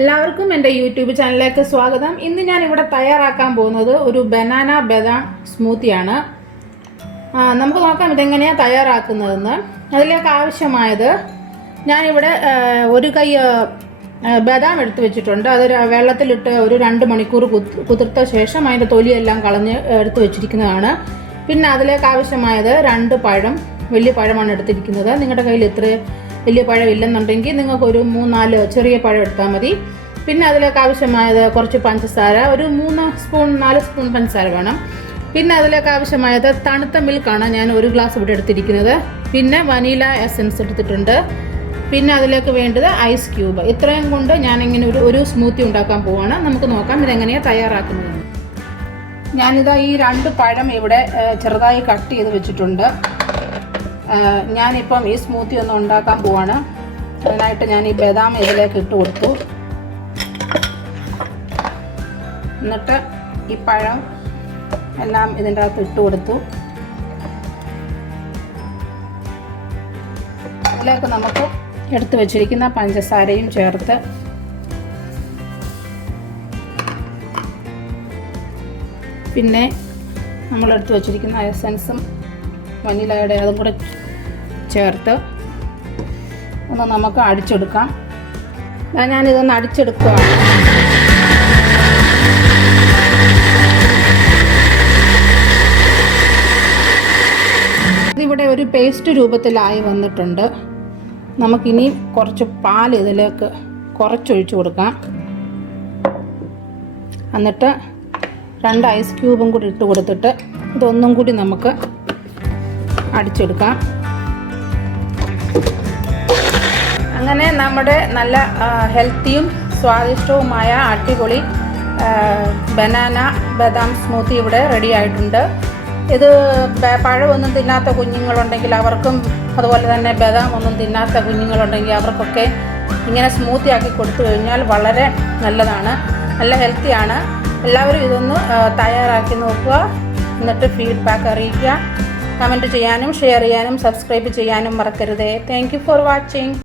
എല്ലാവർക്കും എൻ്റെ യൂട്യൂബ് ചാനലിലേക്ക് സ്വാഗതം. ഇന്ന് ഞാൻ ഇവിടെ തയ്യാറാക്കാൻ പോകുന്നത് ഒരു ബനാന ബദാം സ്മൂത്തിയാണ്. നമുക്ക് നോക്കാം ഇതെങ്ങനെയാണ് തയ്യാറാക്കുന്നതെന്ന്. അതിലേക്ക് ആവശ്യമായത് ഞാനിവിടെ ഒരു കൈ ബദാം എടുത്ത് വെച്ചിട്ടുണ്ട്. അത് വെള്ളത്തിലിട്ട് ഒരു 2 മണിക്കൂർ കുതിർത്ത ശേഷം അതിൻ്റെ തൊലിയെല്ലാം കളഞ്ഞ് എടുത്ത് വെച്ചിരിക്കുന്നതാണ്. പിന്നെ അതിലേക്ക് ആവശ്യമായത് 2 പഴം, വലിയ പഴമാണ് എടുത്തിരിക്കുന്നത്. നിങ്ങളുടെ കയ്യിൽ ഇത്ര വലിയ പഴം ഇല്ലെന്നുണ്ടെങ്കിൽ നിങ്ങൾക്ക് ഒരു 3-4 ചെറിയ പഴം എടുത്താൽ മതി. പിന്നെ അതിലേക്ക് ആവശ്യമായത് കുറച്ച് പഞ്ചസാര, ഒരു 4 സ്പൂൺ പഞ്ചസാര വേണം. പിന്നെ അതിലേക്ക് ആവശ്യമായത് തണുത്ത മിൽക്കാണ് ഞാൻ 1 ഗ്ലാസ് ഇവിടെ എടുത്തിരിക്കുന്നത്. പിന്നെ വനീല എസൻസ് എടുത്തിട്ടുണ്ട്. പിന്നെ അതിലേക്ക് വേണ്ടത് ഐസ് ക്യൂബ്. ഇത്രയും കൊണ്ട് ഞാനിങ്ങനെ ഒരു സ്മൂത്തി ഉണ്ടാക്കാൻ പോവാണ്. നമുക്ക് നോക്കാം ഇതെങ്ങനെയാണ് തയ്യാറാക്കുന്നത്. ഞാനിതാ ഈ 2 പഴം ഇവിടെ ചെറുതായി കട്ട് ചെയ്ത് വെച്ചിട്ടുണ്ട്. ഞാനിപ്പം ഈ സ്മൂത്തി ഒന്ന് ഉണ്ടാക്കാൻ പോവാണ്. അതിനായിട്ട് ഞാൻ ഈ ബദാം ഇതിലേക്ക് ഇട്ട് കൊടുത്തു. എന്നിട്ട് ഈ പഴം എല്ലാം ഇതിൻ്റെ അകത്ത് ഇട്ട് കൊടുത്തു. ഇതിലേക്ക് നമുക്ക് എടുത്ത് വെച്ചിരിക്കുന്ന പഞ്ചസാരയും ചേർത്ത് പിന്നെ നമ്മളെടുത്ത് വെച്ചിരിക്കുന്ന എസൻസും വനിലയുടെ അതും കൂടെ ചേർത്ത് ഒന്ന് നമുക്ക് അടിച്ചെടുക്കാം. ഞാനിതൊന്ന് അടിച്ചെടുക്കുകയാണ്. ഇതിവിടെ ഒരു പേസ്റ്റ് രൂപത്തിലായി വന്നിട്ടുണ്ട്. നമുക്കിനി കുറച്ച് പാൽ ഇതിലേക്ക് കുറച്ചൊഴിച്ചു കൊടുക്കാം. എന്നിട്ട് 2 ഐസ് ക്യൂബും കൂടി ഇട്ട് കൊടുത്തിട്ട് ഇതൊന്നും കൂടി നമുക്ക് അടിച്ചെടുക്കാം. അങ്ങനെ നമ്മുടെ നല്ല ഹെൽത്തിയും സ്വാദിഷ്ടവുമായ അടിപൊളി ബനാന ബദാം സ്മൂത്തി ഇവിടെ റെഡി ആയിട്ടുണ്ട്. ഇത് പഴമൊന്നും തിന്നാത്ത കുഞ്ഞുങ്ങളുണ്ടെങ്കിൽ അവർക്കും, അതുപോലെ തന്നെ ബദാം ഒന്നും തിന്നാത്ത കുഞ്ഞുങ്ങളുണ്ടെങ്കിൽ അവർക്കൊക്കെ ഇങ്ങനെ സ്മൂത്തി ആക്കി കൊടുത്തു കഴിഞ്ഞാൽ വളരെ നല്ലതാണ്, നല്ല ഹെൽത്തിയാണ്. എല്ലാവരും ഇതൊന്ന് തയ്യാറാക്കി നോക്കുക. എന്നിട്ട് ഫീഡ്ബാക്ക് അറിയിക്കുക. കമൻറ്റ് ചെയ്യാനും ഷെയർ ചെയ്യാനും സബ്സ്ക്രൈബ് ചെയ്യാനും മറക്കരുതേ. Thank you for watching.